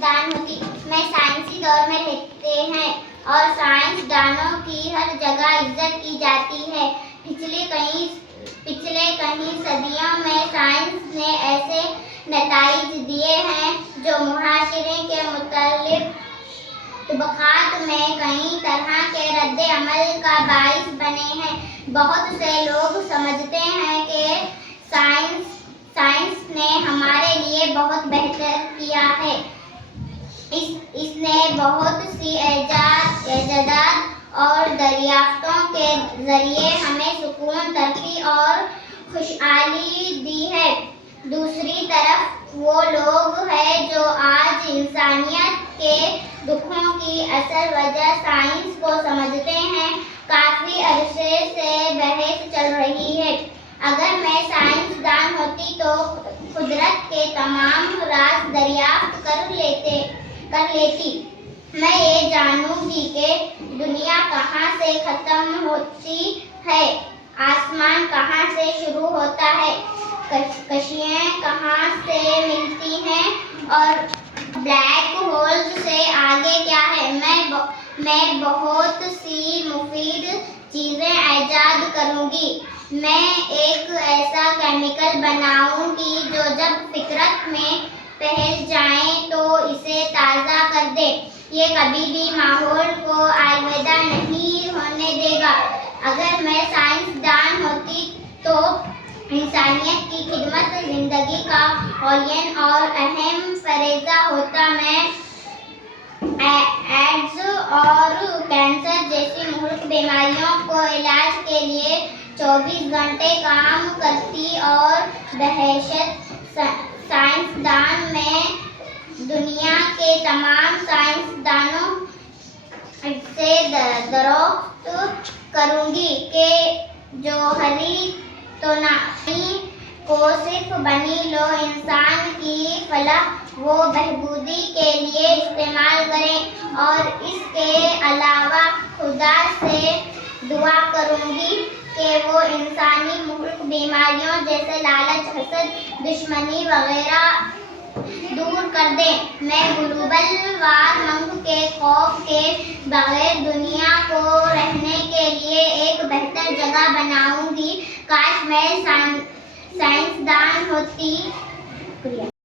سائنسدان ہوتی۔ میں سائنسی دور میں رہتے ہیں اور سائنسدانوں کی ہر جگہ عزت کی جاتی ہے۔ پچھلے کئی صدیوں میں سائنس نے ایسے نتائج دیے ہیں جو معاشرے کے مختلف طبقات میں کئی طرح کے رد عمل کا باعث بنے ہیں۔ بہت سے لوگ سمجھتے ہیں کہ سائنس نے ہمارے لیے بہت بہتر کیا ہے۔ اس نے بہت سی ایجادات اور دریافتوں کے ذریعے ہمیں سکون، ترقی اور خوشحالی دی ہے۔ دوسری طرف وہ لوگ ہیں جو آج انسانیت کے دکھوں کی اصل وجہ سائنس کو سمجھتے ہیں۔ کافی عرصے سے بحث چل رہی ہے۔ اگر میں سائنسدان ہوتی تو قدرت کے تمام راز دریافت کر لیتی۔ میں یہ جانوں گی کہ دنیا کہاں سے ختم ہوتی ہے، آسمان کہاں سے شروع ہوتا ہے، کششیں کہاں سے ملتی ہیں اور بلیک ہولز سے آگے کیا ہے۔ میں بہت سی مفید چیزیں ایجاد کروں گی۔ میں ایک ایسا کیمیکل بناؤں گی جو جب فطرت میں پھیل جائے تو اسے تازہ کر دے۔ یہ کبھی بھی ماحول کو آلودہ نہیں ہونے دے گا۔ اگر میں سائنسدان ہوتی تو انسانیت کی خدمت زندگی کا اولین اور اہم فریضہ ہوتا۔ میں ایڈز اور کینسر جیسی مہلک بیماریوں کو علاج کے لیے 24 گھنٹے کام کرتی اور بحیثیت سائنسدان میں دنیا کے تمام سائنسدانوں سے درخواست کروں گی کہ جوہری توانائی کو صرف بنی نوع انسان کی فلاح و بہبود کے لیے استعمال کریں، اور اس کے علاوہ خدا سے دعا کروں گی کہ وہ انسانی مہلک بیماریوں جیسے لالچ، حسد، دشمنی وغیرہ دور کر دے۔ میں گلوبل وارمنگ کے خوف کے بغیر دنیا کو رہنے کے لیے ایک بہتر جگہ بناؤں گی۔ کاش میں سائنسدان ہوتی۔